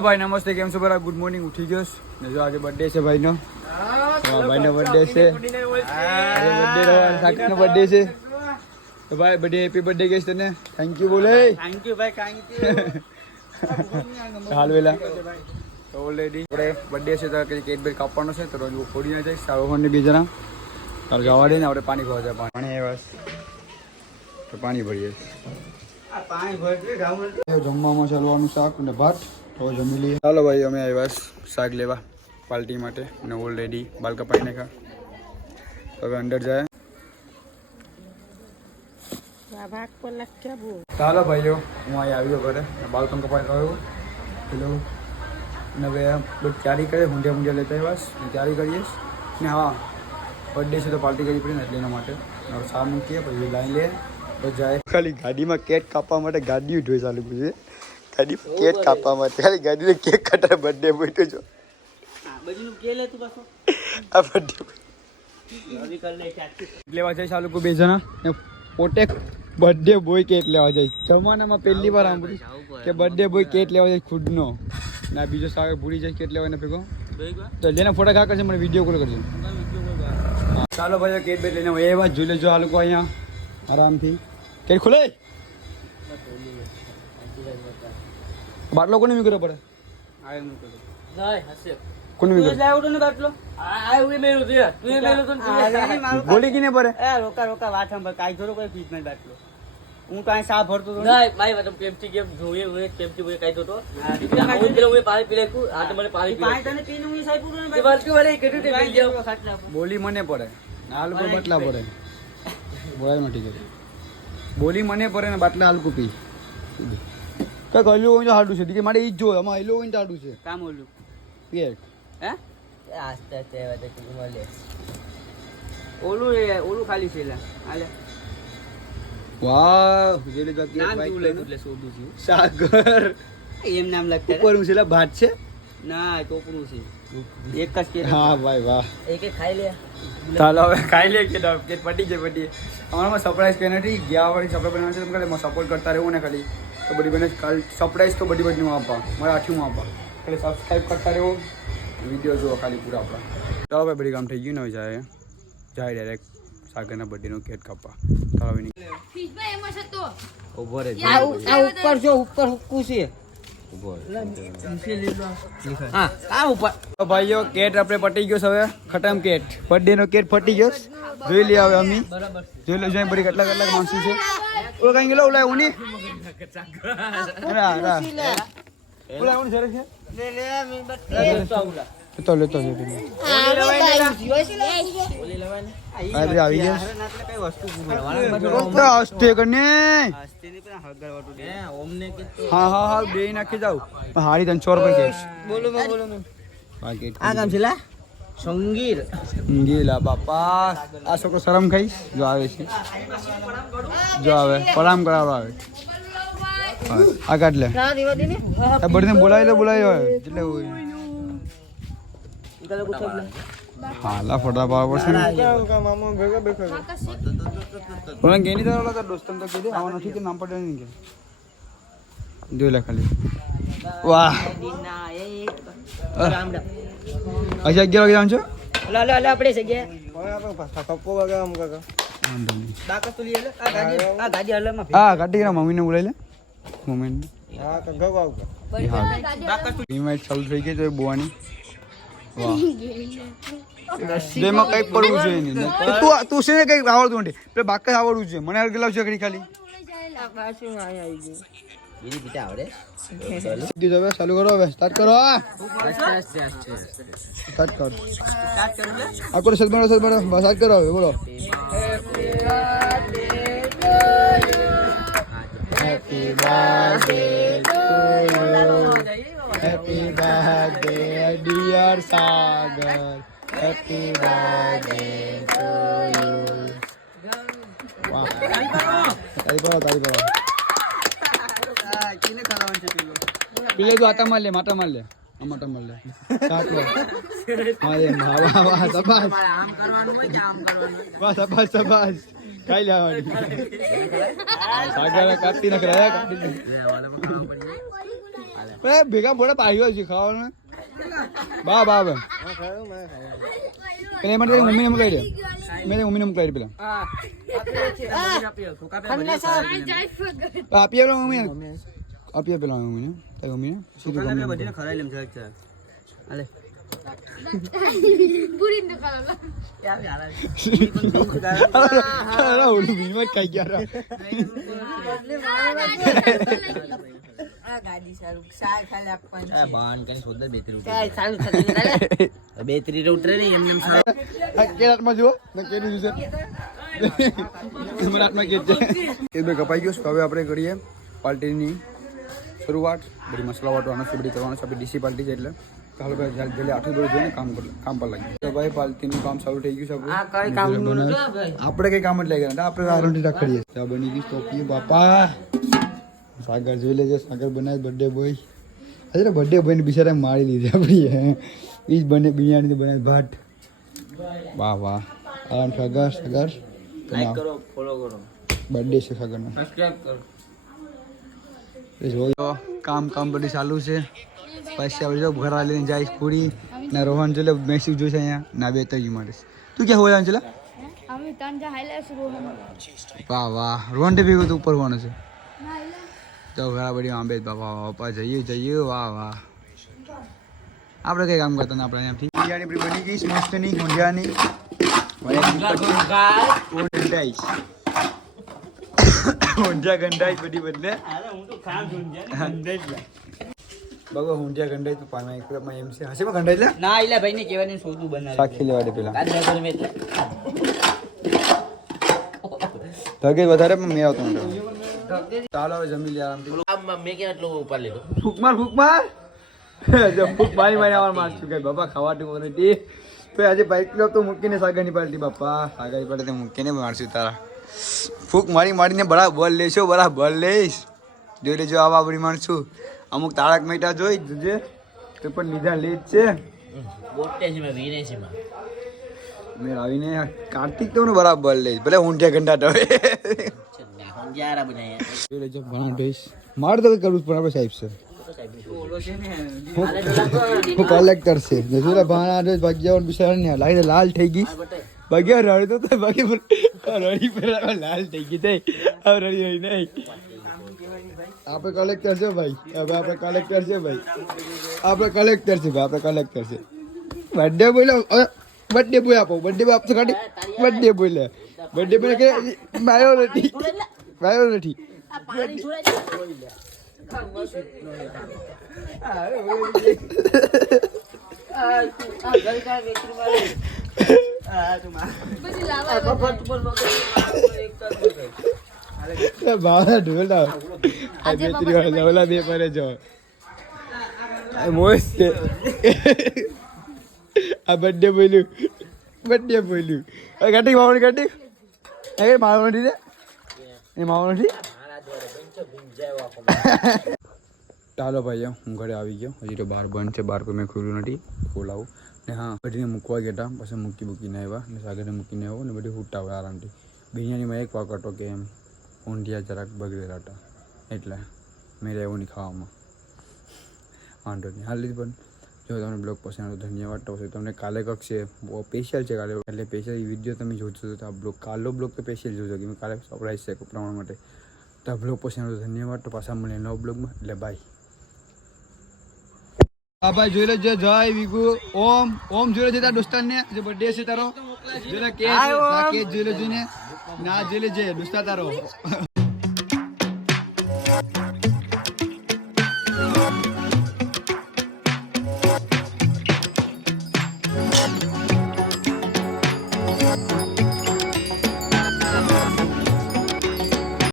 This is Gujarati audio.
हेलो भाई नमस्ते केम छो बरा गुड मॉर्निंग उठी गयो ने जो आज बर्थडे છે ભાઈનો ભાઈનો બર્થડે છે બર્થડે રવા સાકનો બર્થડે છે તો ભાઈ બર્થડે હેપી બર્થડે ગેસ તને થેન્ક યુ બોલે થેન્ક યુ ભાઈ થેન્ક યુ હાલ વેલા તો ઓલરેડી આપણે બર્થડે છે તો કેક બેક કાપવાનો છે તો રોજ ફોડી ના જાય સારોહન ને બે જણા ચાલ જવા દે ને આપણે પાણી ભરવા જાય પાણી આવ્યા તો પાણી ભરીએ આ પાણી ભરજે ગામમાં જમવામાં ચાલવાનું શાક અને ભાત તો જમી લઈએ ચાલો ભાઈ અમે આવ્યા શાક લેવા પાર્ટી માટે અને ઓલરેડી બાલ કપાઈ નાખા હવે અંદર જાય ચાલો ભાઈઓ હું અહીં આવ્યો ઘરે બાલ પણ કપાઈ ગયો પેલો અને હવે બધું તૈયારી કરે ઊંધિયા ઊંધિયા લેતા આવ્યા તૈયારી કરીએ ને હા બર્થડે છે તો પાર્ટી કરવી પડે ને એટલે એના માટે હવે ચા મૂકીએ પછી લાઈન લે બસ જાય ખાલી ગાડીમાં કેક કાપવા માટે ગાડી ઉઠવી ચાલુ છે ગાડીમાં કેક કાપવા માટે ખાલી ગાડીને કેક કાઢે બર્થડે બોય જો બધું કે લે તું પાછો આ બર્થડે લેવા જાય ચાલુ બે જણા ને પોતે બર્થડે બોય કેક લેવા જાય જમાનામાં પહેલી વાર સાંભળ્યું કે બર્થડે બોય કેક લેવા જાય ખુદનો ના બીજો સાવે ભૂલી જાય કેક લેવાને ભેગો તો જેના ફોટા ખા કરશે મને વિડીયો કોલ કરજો ચાલો ભાઈ કેક બેટ લઈને એ વાત જોઈ લેજો આ લોકો અહીંયા આરામથી કેક ખોલે બાટલો કોને મી કરવો પડે કોને મી ગોલી કિને પડે રોકા રોકા વાત સાંભળ કાઈ જોરો કોઈ ફીસ નહીં બાટલો હું કાઈ સા ભરતો તો નહીં ભાઈ મતલબ કેમથી કેમ જોઈએ હું કેમથી બોય કાઈ જોતો હું હું પાણી પી લેકું આ તો મને પાણી તને પીને હું સાઈ પૂરો ને બાટલો વાલે કેટલું તે પી જાવ ખાટલા બોલી મને પડે હાલ કો બટલા પડે બોલાય નથી કરી બોલી મને પડે ને બાટલા હાલકું પી કઈ કલ્યું હોય તો હાડું છે કે મારે ઈ જ જો આમાં હેલો હોય તો હાડું છે કામ ઓલું કેક હે આસ્તે આસ્તે વાત કે મળે ઓલું ખાલી છે લા હાલે વાહ જેલે જો કેક નામ બાઈક તું લે એટલે સોડું છું સાગર એમ નામ લખતા ઉપર હું છે ભાત છે ના ટોપરું છે એક જ કે હા ભાઈ વાહ એક ખાઈ લે ચાલો હવે ખાઈ લે કે પટી જાય પટી અમારામાં સરપ્રાઈઝ કે નથી ગયા વાળી સરપ્રાઈઝ બનાવવાનું છે તમે ખાલી સપોર્ટ કરતા રહેવું ને ખાલી તો બધી બને કાલ સરપ્રાઈઝ તો બધી બધીમાં આપવા મારે આઠીમાં આપવા ખાલી સબસ્ક્રાઈબ કરતા રહેવો વિડીયો જુઓ ખાલી પૂરા આપણા ચાલો ભાઈ બધી કામ થઈ ગયું ને હવે જાય ડાયરેક્ટ સાગરના બર્થડેનો કેક કાપવા ચાલો ભાઈ ઉભો રહે ઉપર જો ઉપર હુક્કું છે ભાઈઓ કેટ આપણે પટી ગયો હવે ખતમ કેટ બર્થડે નો કેટ ફટી ગયો જોઈ લે હવે અમે જોઈ લો જોઈ બધી કેટલા કેટલા માણસો છે ઓલા કઈ ગયેલો ઓલા ઉની ઓલા ઉની જરે છે લેતો લેતો આવી ગયા હસ્તે કરને હા હા હા બે નાખી જાવ હારી 300 રૂપિયા કેશ બોલો આ કામ છે લા સંગીર ગીલા બાપા આ છોકરો શરમ ખાઈશ જો આવે છે જો આવે પ્રણામ કરાવવા આવે આ કાઢ લે આ બળને બોલાવી એટલે હા લા ફોટા પાવા પડશે ને ગેની તો ઓલા દોસ્તન તો કીધે આવા નથી કે નામ પડે નહીં કે જોઈ લે ખાલી વાહ અચ્છા 11 વાગે જાવ છો લા આપણે છે ગયા પપ્પો વાગે આમ કાકા બાકા તો લે આ ગાડી હલમાં હા ગાડી ના મમ્મીને બોલાવી લે મમ્મીને હા ગગા આવ બાકા તો ઇન્વાઇટ ચાલુ થઈ ગઈ તો એ બોવાની વાહ જેમાં કઈ પડવું છે નહીં તું છે ને કઈ આવડતું નથી પેલા બાકા આવડવું છે મને ગેલાવ છે ખાલી બીજી બીટા આવડે દીધો હવે ચાલુ કરો હવે સ્ટાર્ટ કરો સ્ટાર્ટ કરો આ કરો સદબડો બસ સ્ટાર્ટ કરો હવે બોલો happy birthday to you happy birthday dear Sagar happy birthday to you વાહ તારી પર કિને ખાવાનું છે પેલે તો આટા માર લે માટા માર લે આમાટા માર લે સાત લો અરે વાહ વાહ સબાસ આમ કરવાનું હોય કે આમ કરવાનું વાહ સબાસ ખાઈ લેવાની સાગર કાપી નાખ રહ્યા કાપી ભેગા ફોટા પાડ્યો છે ખાવાનું બા બા બા પેલા એમાં મમ્મીને મોકલાઈ દે મેં મમ્મીને મોકલાઈ દે પેલા આપીએ પેલા મમ્મી આપીએ પેલા મમ્મીને તારી મમ્મીને સીધું ખરાઈ લેમ છે હાલે પૂરી ન ખાલા યાર ઓલું બીમાં કઈ ગયા આ ગાડી સારું સા ખાલી આપવાનું આ બાન કઈ સોદર બેતરી કાઈ સારું થતી બેતરી રે ઉતરે ની એમને કેરાટમાં જો મે કેરી જોશે મરાટમાં કે છે એ બે કપાઈ ગયો હવે આપણે કરીએ પાર્ટીની શરૂઆત બધી મસાલા વાટવાનો છે બધી કરવાનો છે આપણે ડીસી પાર્ટી છે એટલે ચાલો ભાઈ જલ્દી આઠું દોડ જોઈને કામ પર લાગી તો ભાઈ પાર્ટીનું કામ ચાલુ થઈ ગયું છે આપણે કઈ કામ જ લાગી ગયા આપણે આરોટી રાખડીએ ચા બની ગઈ ટોપી બાપા સાગર જોઈ લેજે સાગર બનાવે બર્થડે બોય અરે બર્થડે બોયને બિચારા મારી લીધી આપણી એ જ બને બિરયાની બનાવે ભાત વાહ વાહ આરામ સાગર સાગર લાઈક કરો ફોલો કરો બર્થડે છે સાગરનો સબસ્ક્રાઇબ કરો એ જોયો કામ બધું ચાલુ છે પછી આપણે જો ઘર લઈને જાય પૂરી ના રોહન જોલે મેસેજ જોઈશે અહીંયા ના બે તજી માટે તું ક્યાં હોય અંચલા અમે તાંજા હાઈલાઈટ્સ રોહન વાહ વાહ રોહન થી ભેગું તો ઉપર હોવાનું છે તો ઘણા બધી આંબે બાપા બાપા જઈએ વાહ વાહ આપણે કઈ કામ કરતા આપણે અહીંયાથી બિરયાની બની ગઈ મસ્તની ઊંધિયાની ઊંધિયા ગંડાઈ બધી બદલે બગો ઊંધિયા ગંડાઈ તો પાના એક એમ છે હસીમાં ગંડાઈ લે ના ઇલા ભાઈ ને કહેવાની સોદું બનાવી સાક્ષી લેવા દે પેલા કાલે બેટર મે ધગે વધારે પણ મેં આવતો નતો ચાલો હવે જમી લે આરામથી આમ મે કે આટલો ઉપર લીધો ફૂક માર જો ફૂક મારી આવવા મારશું કે બાપા ખાવાતું નથી તો આજે બાઈક લો તો મૂકીને સાગરની પાર્ટી બાપા સાગરની પાર્ટી મૂકીને મારશું તારા ફૂક મારીને બરાબર લેશો બરાબર લઈશ જોઈ લેજો આવા બધી માણશું અમુક તારક મહેતા જોઈ જોજે તો પણ લીધા લે જ છે બોટે છે મે વીરે છે માં મેં આવીને કાર્તિક તો બરાબર લઈશ ભલે ઊંધિયા ગંડા તો જારા બનાયા જોઈ લેજો ઘણા ડઈશ મારે તો કરવું પણ આપણે સાહેબ છે હું કલેક્ટર છે જસુરા ભાણા ભાગ્યાવન બિચારા લાઈ લાલ થઈ ગઈ ભાગ્યા રડતો તો બાકી રડી પેલા લાલ થઈ ગઈ થઈ હવે રડી નહીં આપણે કલેક્ટર છે ભાઈ હવે આપણે કલેક્ટર છે ભાઈ આપણે કલેક્ટર છે બર્થડે બોલો બર્થડે બોય આપો બર્થડે બોય આપતો કાઢી બર્થડે બોય કે માર્યો નથી બાવા ઢોલા બેતરી વાળા ઓલા બે પરે જો મોસ્ત આ બર્થડે બોલ્યું કાઢી માવણી કાઢી એ મારવા નથી એ મારવા નથી ચાલો ભાઈ હું ઘરે આવી ગયો હજી તો બાર બંધ છે બાર કોઈ મેં ખુલ્લું નથી ખોલાવું ને હા બધીને મૂકવા ગયા હતા પછી મૂકીને આવ્યા ને સાગરને મૂકીને આવ્યો ને બધી હુટ્ટા આવે આરામથી બિરયાનીમાં એક વાક હતો કે એમ ઊંધિયા જરાક બગડેલા હતા એટલે મેં રહેવું નહીં ખાવામાં વાંધો નહીં હાલ લીધી પણ જો તમને બ્લોગ પસંદ આવે તો ધન્યવાદ તો પછી તમને કાલે કક છે બહુ સ્પેશિયલ છે કાલે એટલે સ્પેશિયલ વિડીયો તમે જોજો તો આ બ્લોગ કાલો બ્લોગ તો સ્પેશિયલ જોજો કે કાલે સરપ્રાઈઝ છે પ્રમાણ માટે તો આ બ્લોગ પસંદ આવે તો ધન્યવાદ તો પાછા મળીએ નવા બ્લોગમાં એટલે બાય હા ભાઈ જોઈ લો જય વિગુ ઓમ જોઈ લો તારા દોસ્તાર ને જે બર્થડે છે તારો જોઈ લો કે જોઈ લો જોઈને ના જોઈ લે જે દોસ્તાર તારો